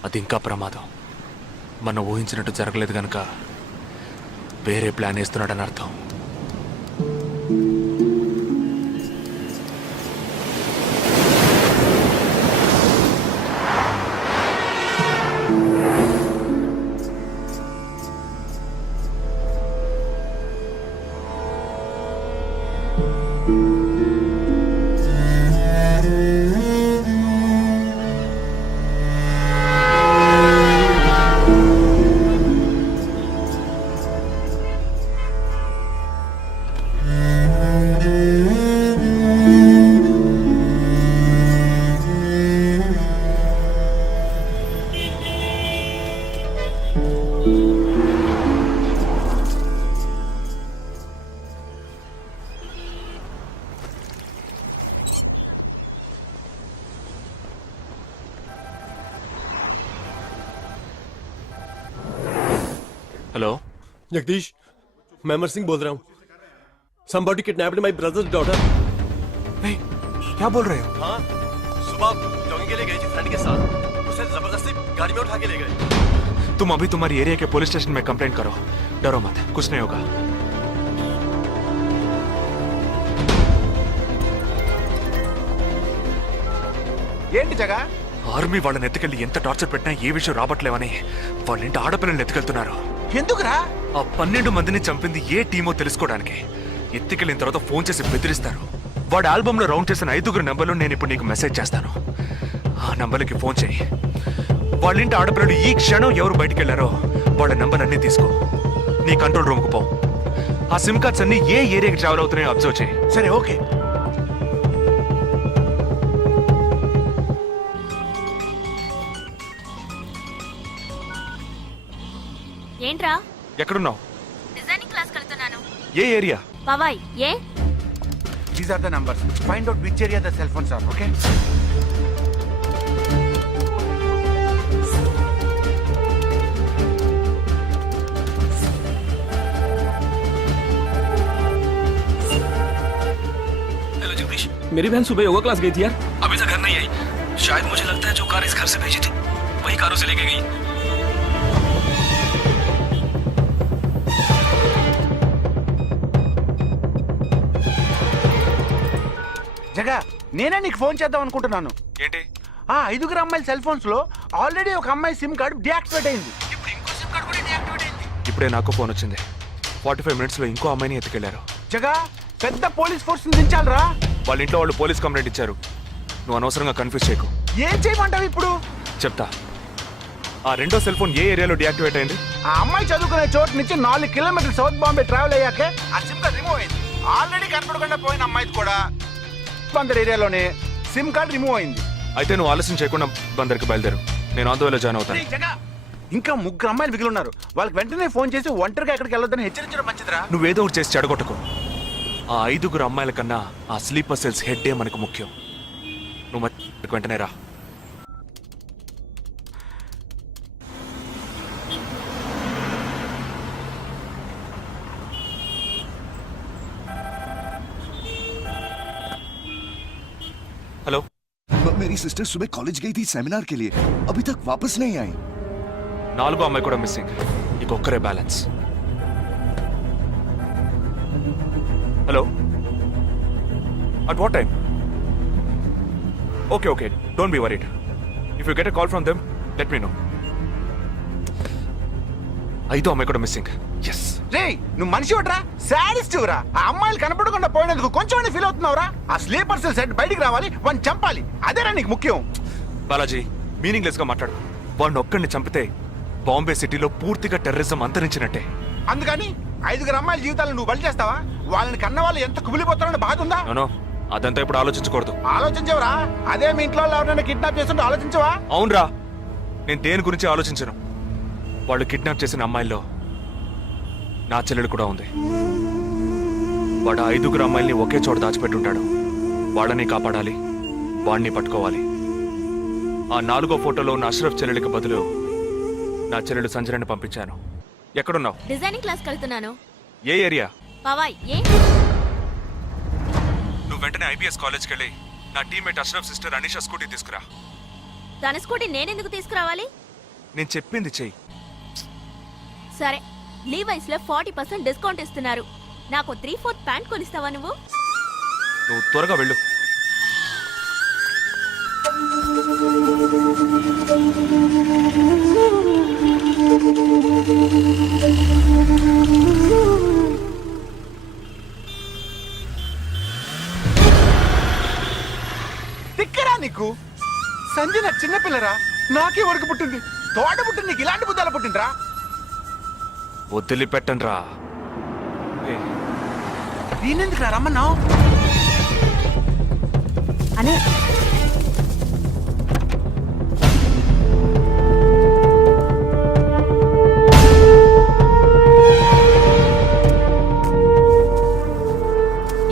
అది ఇంకా ప్రమాదం. మనం ఊహించినట్టు జరగలేదు కనుక వేరే ప్లాన్ వేస్తున్నాడని అర్థం. हेलो जगदीश, मैं अमर सिंह बोल रहा हूँ. Somebody kidnapped my brother's daughter. नहीं, क्या बोल रहे हो? हाँ, सुबह जॉगिंग के लिए गई थी फ्रेंड के साथ. उसे जबरदस्ती गाड़ी में उठा के ले गए. तुम अभी तुम्हारी एरिया के पुलिस स्टेशन में कंप्लेंट करो. डरो मत, कुछ नहीं होगा. ఏంటి జగా? ఆర్మీ వాళ్ళని ఎత్తుకెళ్ళి ఎంత టార్చర్ పెట్టినా ఏ విషయం రాబట్లేవని వాళ్ళ ఇంటి ఆడపిల్లల్ని ఎత్తుకెళ్తున్నారు. ఎందుకురా? ఆ 12 మందిని చంపింది ఏ టీమో తెలుసుకోవడానికి. ఎత్తుకెళ్ళిన తర్వాత ఫోన్ చేసి బెదిరిస్తారు. వాడి ఆల్బమ్ లో రౌండ్ చేసిన 5 నంబర్లు నేను ఇప్పుడు నీకు మెసేజ్ చేస్తాను. ఆ నంబర్లకి ఫోన్ చేయి. వాళ్ళ ఇంటి ఆడపిల్లలు ఈ క్షణం ఎవరు బయటికి వెళ్ళారో వాళ్ళ నంబర్లన్నీ తీసుకో. నీ కంట్రోల్ రూమ్కు పో. ఆ సిమ్ కార్డ్స్ అన్ని ఏ ఏరియాకి ట్రావెల్ అవుతున్నాయో అబ్జర్వ్ చేయి. సరే ఓకే. ఏంట్రా? ఎక్కడున్నావు? డిజైనింగ్ క్లాస్ వెళ్తున్నాను. ఏ ఏరియా? పవాయ్. ఏ? These are the numbers. Find out which area the cell phones are, okay? Hello Jagdish, मेरी बहन सुबह योगा क्लास गई थी यार. अभी तक घर नहीं आई. शायद मुझे लगता है जो कार इस घर से भेजी थी वही कारों से लेके गई. జగా, నేనే నీకు ఫోన్ చేద్దాం అనుకుంటున్నాను. ఏంటి? ఆ 5 అమ్మాయిల సెల్ ఫోన్స్ లో ఆల్రెడీ ఒక అమ్మాయి సిమ్ కార్డ్ డియాక్టివేట్ అయింది. ఇప్పుడు ఇంకో సిమ్ కార్డ్ కూడా డియాక్టివేట్ అయింది. ఇప్పుడే నాకు ఫోన్ వచ్చింది. 45 మినిట్స్ లో ఇంకో అమ్మాయిని ఎత్తుకెళ్లారు. జగా, పెద్ద పోలీస్ ఫోర్స్ దించాలరా. వాళ్ళ ఇంట్లో వాళ్ళు పోలీస్ కంప్లైంట్ ఇచ్చారు. నువ్వు అనవసరంగా కన్ఫ్యూజ్ చేయకు. ఏం చేయమంటావు ఇప్పుడు? చెప్తా. ఆ రెండో సెల్ ఫోన్ ఏ ఏరియాలో డియాక్టివేట్ అయింది? ఆ అమ్మాయి చదువుకునే చోటు నుంచి 4 కిలోమీటర్లు సౌత్ బాంబే ట్రావెల్ అయ్యాకే ఆ సిమ్ కార్డ్ రిమూవ్ అయింది. ఆల్రెడీ కనపడకుండా పోయిన అమ్మాయిది కూడా బందర్ ఏరియాలోనే సిమ్ కార్డ్ రిమూవ్ అయింది. అయితే నువ్వు ఆలస్యం చేయకుండా బందర్కి బయలుదేరు. నేను ఆందోళన జాయిన్ అవుతాను. ఇంకా 3 అమ్మాయిలు మిగిలి ఉన్నారు. వాళ్ళకి వెంటనే ఫోన్ చేసి ఒంటరిగా ఎక్కడికి వెళ్ళొద్దని హెచ్చరించడం మంచిదిరా. నువ్వేదో ఒకటి చేసి చెడగొట్టకు. ఆ 5 అమ్మాయిల కన్నా ఆ స్లీపర్ సెల్స్ హెడ్డే మనకు ముఖ్యం. నువ్వు వెంటనే రా. हेलो, मेरी सिस्टर सुबह कॉलेज गई थी सेमिनार के लिए, अभी तक वापस नहीं आई. 4 అమ్మాయి కూడా మిస్సింగ్. ఇంకొక్కరే balance. Hello, at what time? Okay okay, don't be worried. If you get a call from them let me know. 5 అమ్మాయి కూడా మిస్సింగ్. ఎస్. రే, నువ్వు మనిషి ఒకట్రా, సాడిస్ట్ రా. ఆ అమ్మాయిలు కనపడకుండా పోయినందుకు కొంచెం ఫీల్ అవుతున్నావురా. ఆ స్లీపర్ సెల్ సెట్ బయటికి రావాలి, వాడిని చంపాలి. అదేరా నీకు ముఖ్యం. బాలాజీ, మీనింగ్లెస్ గా మాట్లాడు. వాడిని ఒక్కడిని చంపితే బాంబే సిటీలో పూర్తిగా టెర్రరిజం అంతరించినట్టే. అందుకని 5 అమ్మాయిల జీవితాలను నువ్వు బలి చేస్తావా? వాళ్ళని కన్న వాళ్ళు ఎంత కుమిలిపోతారని బాధ ఉందా? నో, అదంతా ఇప్పుడు ఆలోచించకూడదు. ఆలోచించవరా? అదే మీ ఇంట్లో ఎవరైనా కిడ్నాప్ చేస్తుంటే ఆలోచించవా? అవునరా, నేను దేని గురించి ఆలోచించను. వాళ్ళు కిడ్నాప్ చేసిన అమ్మాయిల్లో నా చెల్లెలు కూడా ఉంది. వాడు 5 అమ్మాయిల్ని ఒకే చోట దాచిపెట్టుంటాడు. వాళ్ళని కాపాడాలి, వాడిని పట్టుకోవాలి. ఆ 4వ ఫోటోలో ఉన్న అష్రఫ్ చెల్లెలికి బదులు నా చెల్లెలు సంజనని పంపించాను. ఎక్కడున్నావు? డిజైనింగ్ క్లాస్ కలుతున్నాను. ఏ ఏరియా? పవాయ్. ఏ నువ్వు వెంటనే ఐపీఎస్ కాలేజ్కి వెళ్ళి నా teammate Ashraf sister Anisha scooty తీసుకురా. తన స్కూటీ నేనెందుకు తీసుకురావాలి? నేను చెప్పింది చెయ్యి. సరే, లీవైస్ లో 40% డిస్కౌంట్ ఇస్తున్నారు. నాకు 3/4 ప్యాంట్ కొనిస్తావా నువ్వు? నువ్వు త్వరగా వెళ్ళు. తిక్కరా నీకు? సంజన చిన్నపిల్లరా, నాకే వరకు పుట్టింది. తోట పుట్టింది, నీకు ఇలాంటి బుద్ధాలు పుట్టిండ్రా? వదిలిపెట్టండి రా. నేనెందుకు రమ్మన్నావు? అనే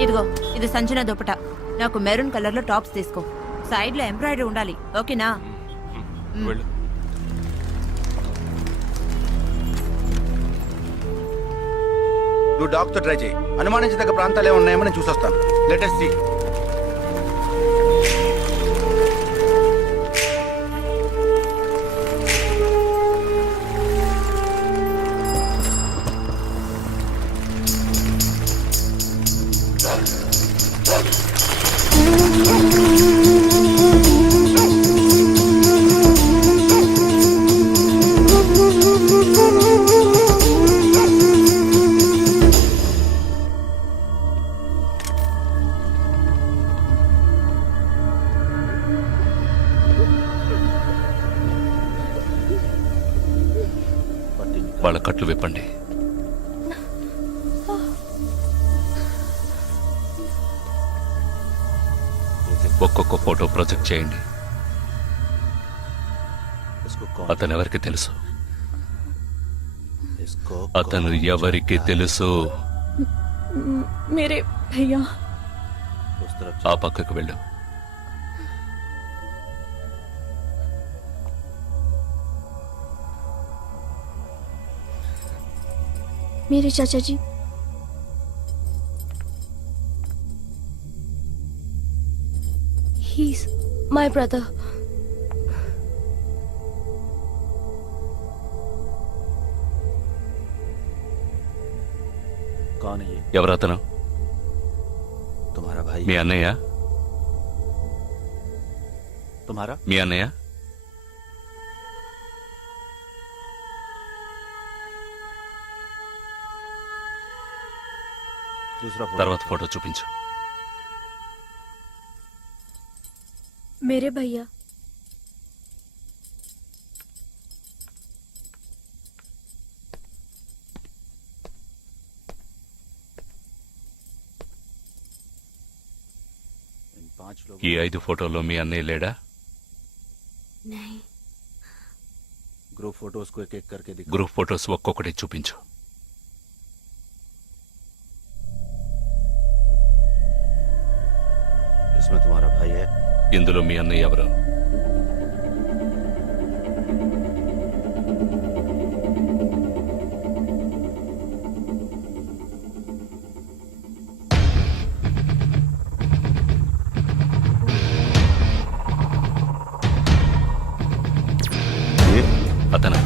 ఇదిగో, ఇది సంజన దుపట. నాకు మెరూన్ కలర్ లో టాప్స్ తీసుకో. సైడ్ లో ఎంబ్రాయిడరీ ఉండాలి, ఓకేనా? వెళ్ళు. నువ్వు డాక్టర్ ట్రై చేయి. అనుమానించదగ్గ ప్రాంతాలు ఏమి ఉన్నాయేమో నేను చూసొస్తాను. Latest see. వాళ్ళ కట్లు విప్పండి. ఒక్కొక్క ఫోటో ప్రొజెక్ట్ చేయండి. అతను ఎవరికి తెలుసు? అతను ఎవరికి తెలుసు? మేరే భయ్యా. ఆ పక్కకు వెళ్ళు. मेरे चाचा जी। He's my brother. कौन है ये? ఎవరతను? तुम्हारा भाई. మీ అన్నయ్య? तुम्हारा? మీ అన్నయ్య? తర్వాత ఫోటో చూపించు. मेरे भैया. ఈ 5 ఫోటోల్లో మీ అన్నయ్య లేడా? नहीं. ग्रुप फोटोज को एक एक करके दिखा. గ్రూప్ ఫోటోస్ ఒక్కొక్కటి చూపించు. इसमें तुम्हारा भाई है. ఇందులో మీ అన్నయ్య ఎవరు? అతను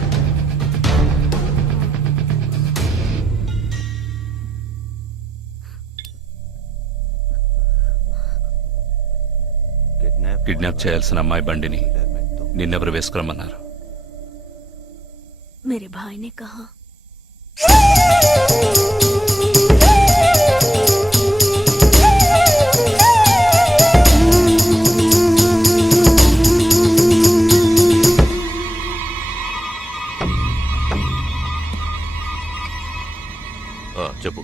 కిడ్నాప్ చేయాల్సిన అమ్మాయి బండిని నిన్నెవరు వేసుకురమ్మన్నారు? मेरे भाई ने कहा. చెప్పు.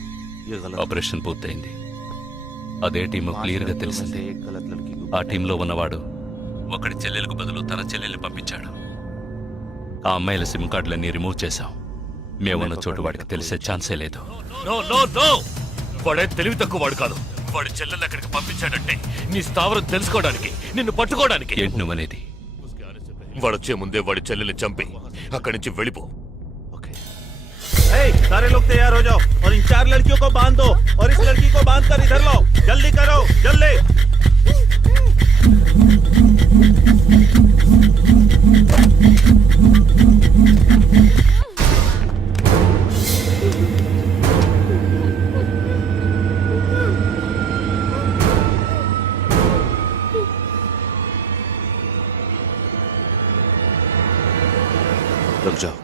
ఆపరేషన్ పూర్తయింది. అదే టీము క్లియర్గా తెలిసింది. ఆ టీంలో ఉన్నవాడు ఒకడి చెల్లెలకు బదులు తన చెల్లెల్ని పంపించాడు. ఆ అమ్మాయిల సిమ్ కార్డులన్నీ రిమూవ్ చేశాం. మేమున్న చోటు వాడికి తెలిసే ఛాన్సే లేదు. వాడే తెలివి తక్కువ వాడు కాదు. వాడి చెల్లెల్ని అక్కడికి పంపించాడంటే నీ స్థావరం తెలుసుకోవడానికి, నిన్ను పట్టుకోవడానికి. ఏంటి నువ్వనేది? వాడొచ్చే ముందే వాడి చెల్లెల్ని చంపి అక్కడి నుంచి వెళ్ళిపో. सारे लोग तैयार हो जाओ और इन 4 लड़कियों को बांध दो और इस लड़की को बांध कर इधर लाओ. जल्दी करो, जल्दी. रुक जाओ.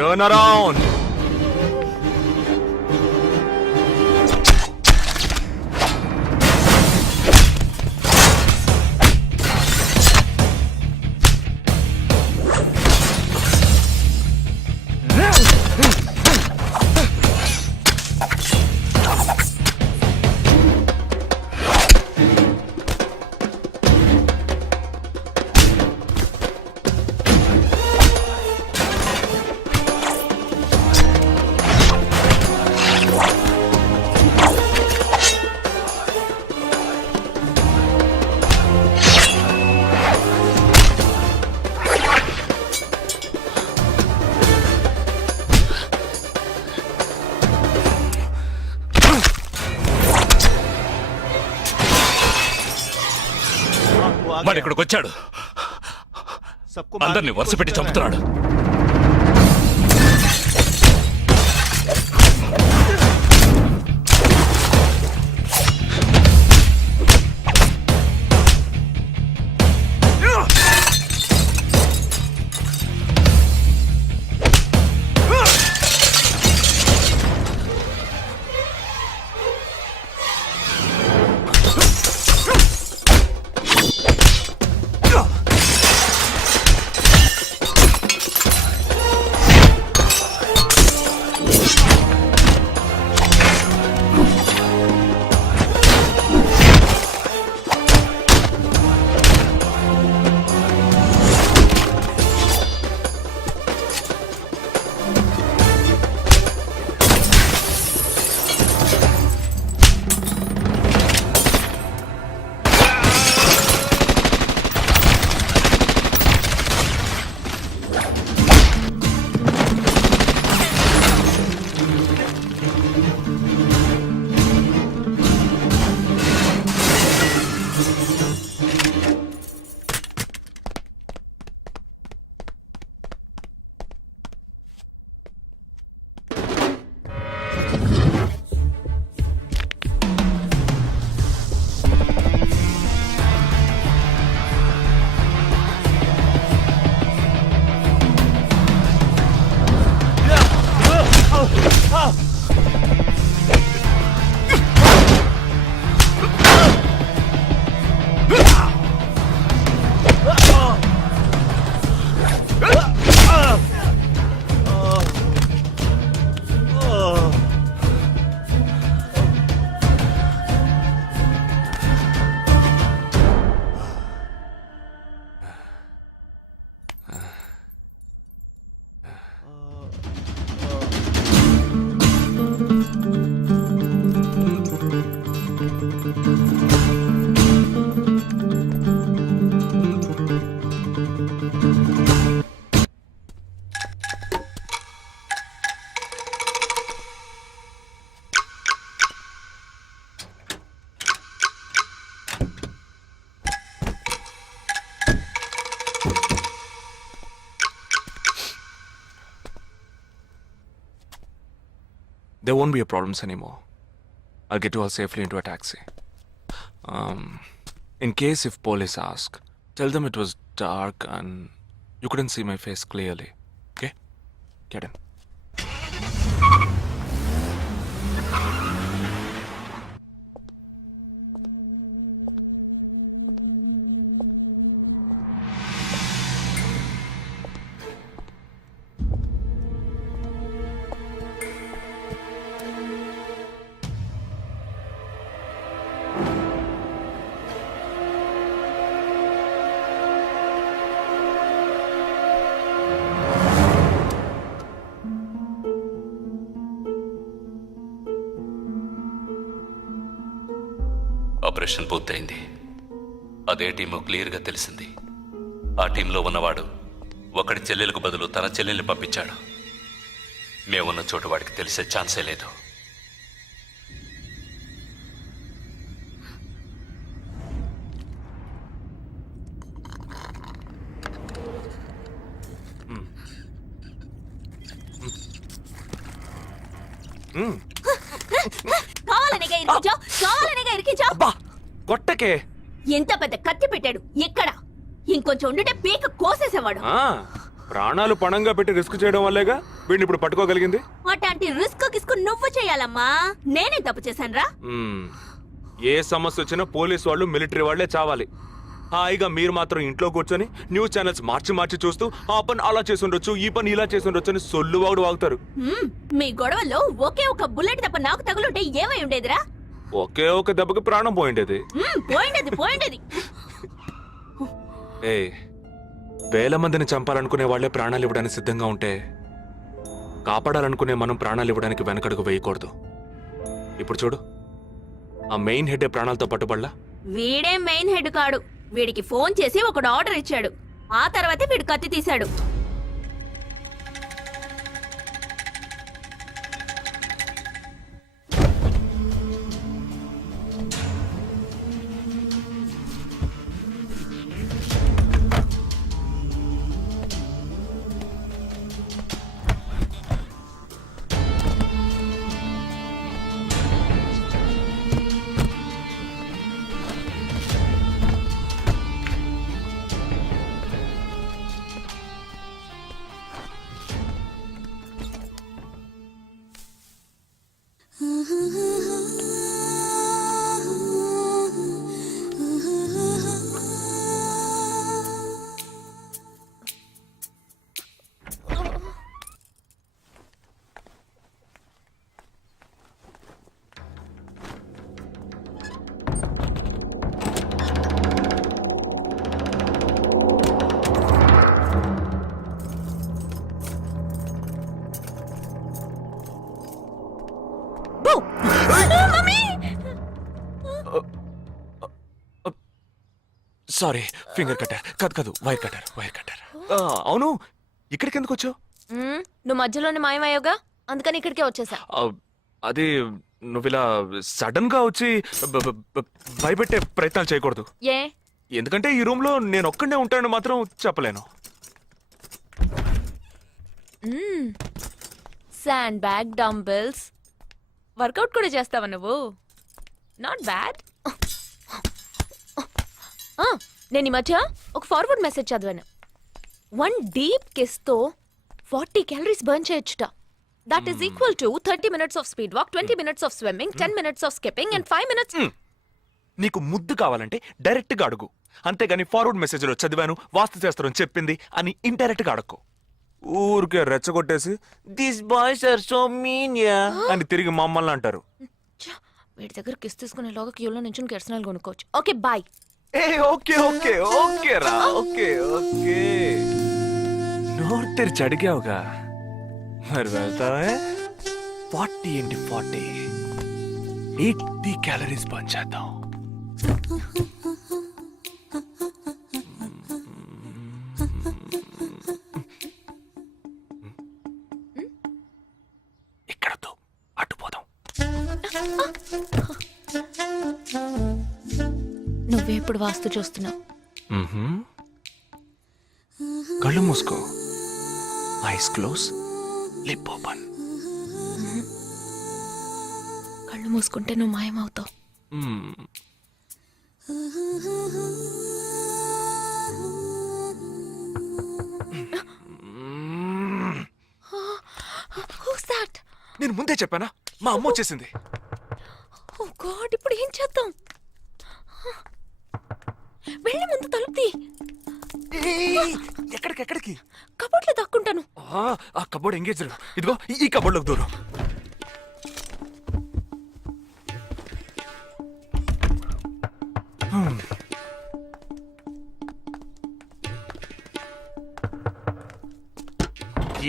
Turn around. వాడు ఇక్కడికి వచ్చాడు. అందరినీ వరుస పెట్టి చంపుతున్నాడు. there won't be a problems anymore. I'll get you all safely into a taxi. In case if police ask, tell them it was dark and you couldn't see my face clearly. Okay? Get in. Operation పూర్తయింది. అదే team క్లియర్గా తెలిసింది. ఆ టీంలో ఉన్నవాడు ఒకడి చెల్లెలకు బదులు తన చెల్లెల్ని పంపించాడు. మేమున్న చోటు వాడికి తెలిసే ఛాన్సే లేదు. కొట్టకే. ఎంత పెద్ద కత్తి పెట్టాడు. ఎక్కడ ఇంకొంచెం ఉంటే పీక కోసేసేవాడు. ప్రాణాలు పణంగా పెట్టి రిస్క్ చేయడం వల్లేగా వీడిని ఇప్పుడు పట్టుకోగలిగింది. అట్లాంటి రిస్క్ కిస్కు నువ్వు చేయాలమ్మా. నేనే తప్పు చేశానురా. ఏ సమస్య వచ్చినా పోలీసు వాళ్ళు మిలిటరీ వాళ్లే చావాలి. హాయిగా మీరు మాత్రం ఇంట్లో కూర్చొని న్యూస్ ఛానల్స్ మార్చి మార్చి చూస్తూ ఆ పని అలా చేసి ఉండొచ్చు, ఈ పని ఇలా చేసి ఉండొచ్చు అని సొల్లు వాగుడు వాగుతారు. మీ గొడవల్లో ఒకే ఒక బుల్లెట్ తప్ప నాకు తగులుంటే ఏమై ఉండేదిరా? ఒకే ఒక దెబ్బకి ప్రాణం పోయిండేది. పోయిండేది. ఏ వేల మందిని చంపాలనుకునే వాళ్లే ప్రాణాలు ఇవ్వడానికి సిద్ధంగా ఉంటే కాపాడాలనుకునే మనం ప్రాణాలు ఇవ్వడానికి వెనకడుగు వేయకూడదు. ఇప్పుడు చూడు, ఆ మెయిన్ హెడ్ ప్రాణాలతో పట్టుబడలా. వీడే మెయిన్ హెడ్ కాడు. వీడికి ఫోన్ చేసి ఒకడు ఆర్డర్ ఇచ్చాడు. ఆ తర్వాతే వీడు కత్తి తీశాడు. సారీ, ఫింగర్ కట్టర్ కాదు వైర్ కట్టర్. అవును, ఇక్కడికి ఎందుకు వచ్చావు? నువ్వు మధ్యలోనే మాయమయ్యోగా, అందుకని ఇక్కడికే వచ్చేసా. అది నువ్వు ఇలా సడన్ గా వచ్చి భయపెట్టే ప్రయత్నాలు చేయకూడదు. ఏ? ఎందుకంటే ఈ రూమ్ లో నేను ఒక్కడే ఉంటానని మాత్రం చెప్పలేను. శాండ్ బ్యాగ్, డంబెల్స్, వర్కౌట్ కూడా చేస్తావా నువ్వు? Not bad. నేను ఈ మధ్య ఒక ఫార్వర్డ్ మెసేజ్ చదివాను. 1 డీప్ కిస్ తో 40 క్యాలరీస్ బర్న్ చేయొచ్చుట. That is equal to 30 minutes of speed walk, 20 minutes of swimming, 10 minutes of skipping and 5 minutes. నీకు ముద్దు కావాలంటే డైరెక్ట్ గా అడుగు, అంతేగాని ఫార్వర్డ్ మెసేజ్ లో చదివాను, వాస్తు శాస్త్రం చెప్పింది అని ఇండైరెక్ట్ గా అడక్కు. ఊరికే రెచ్చగొట్టేసి this boys are so mean అని తిరిగి మమ్మల్ని అంటారు. వీడి దగ్గర కిస్ తీసుకునేలాగా క్యూలో నుంచి కెర్సనాలు కొనుక్కోవచ్చు. Okay bye. ఓకే రా, ఓకే. నోరు తెరిచి అడిగావుగా, మరి వెళ్తావే. 40 into 40 80 క్యాలరీస్ బర్న్ చేద్దాం. ఇక్కడతో అడ్డుపోదాం. నువ్వే ఇప్పుడు వాస్తు చూస్తున్నావు. కళ్ళు మూసుకో, ఐస్ క్లోజ్, లిప్ ఓపెన్. కళ్ళు మూసుకుంటే నువ్వు మాయమవుతావు. Who's that? నేను ముందే చెప్పానా, మా అమ్మ వచ్చేసింది. ఓ గాడ్, ఇప్పుడు ఏం చేద్దాం? వెళ్ళి ముందు తలుపుతి. ఎక్కడికి? కబోర్డ్లో దాక్కుంటాను. ఆ కబోర్డ్ ఎంగేజ్. ఇదిగో ఈ కబోర్డ్లోకి దూరం.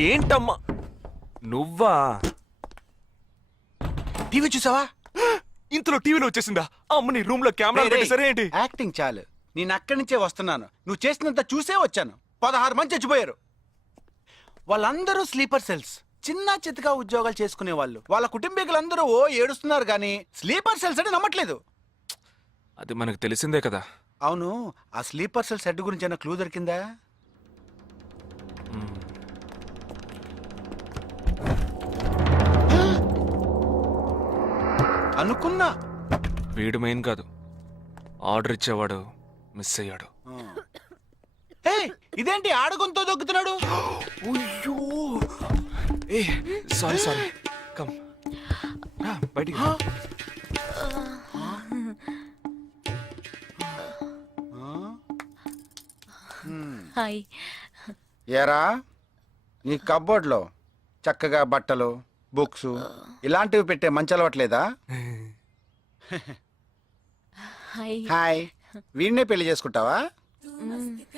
ఏంటమ్మా నువ్వా? టీవీ చూసావా? ఇంతలో టీవీలో వచ్చేసిందా? అమ్మ నీ రూమ్ లో కెమెరా పెట్టేసరే ఏంటి? యాక్టింగ్ చాలు. నేను అక్కడి నుంచే వస్తున్నాను. నువ్వు చేసినంత చూసే వచ్చాను. 16 మంది చచ్చిపోయారు. వాళ్ళందరూ స్లీపర్ సెల్స్. చిన్న చితగా ఉద్యోగాలు చేసుకునే వాళ్ళు. వాళ్ళ కుటుంబీకులందరూ ఏడుస్తున్నారు కానీ స్లీపర్ సెల్స్ అని నమ్మట్లేదు. అది మనకు తెలిసిందే కదా. అవును, ఆ స్లీపర్ సెల్స్ హెడ్ గురించి ఏమైనా క్లూ దొరికిందా? అనుకున్నా. వీడు మెయిన్ కాదు, ఆర్డర్ ఇచ్చేవాడు మిస్ అయ్యాడు. ఇదేంటి ఆడగొంతో దొక్కుతున్నాడు? ఏ సారీ కమ్ బయటికి. హాయ్. ఏరా, నీ కబ్బోర్డ్లో చక్కగా బట్టలు, బుక్స్ ఇలాంటివి పెట్టే మంచి అలవాట్లేదా? హాయ్. హాయ్. వీడినే పెళ్లి చేసుకుంటావా?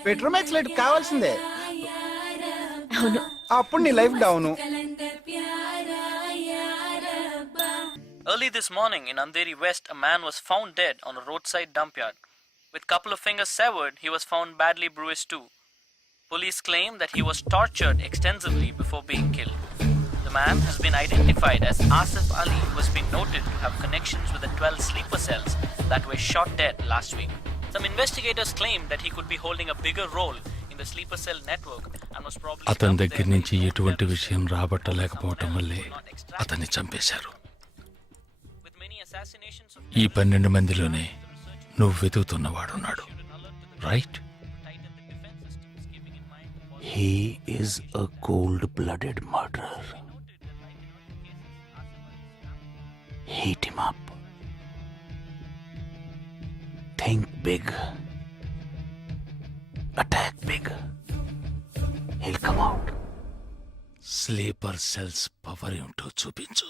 బెడ్రూమ్ ఎక్స్లైట్ కావాల్సిందే. అవును. అప్పుడు నీ life down. Early this morning in Andheri West, a man was found dead on a roadside dump yard. With couple of fingers severed, he was found badly bruised too. Police claim that he was tortured extensively before being killed. The man has been identified as Asif Ali, who has been noted to have connections with the 12 sleeper cells that were shot dead last week. Some investigators claim that he could be holding a bigger role in the sleeper cell network and was probably అతని దగ్గర నుంచి ఎటువంటి విషయం రాబట్టలేకపోవటం వల్లే అతన్ని చంపేశారు. ఈ 12 మందిలోనే నువ్వు వెతుకుతున్నవాడున్నాడు, right? He is a cold-blooded murderer. Heat him up. Think big. Attack big. He'll come out. Sleeper cells power ఏంటో చూపించు.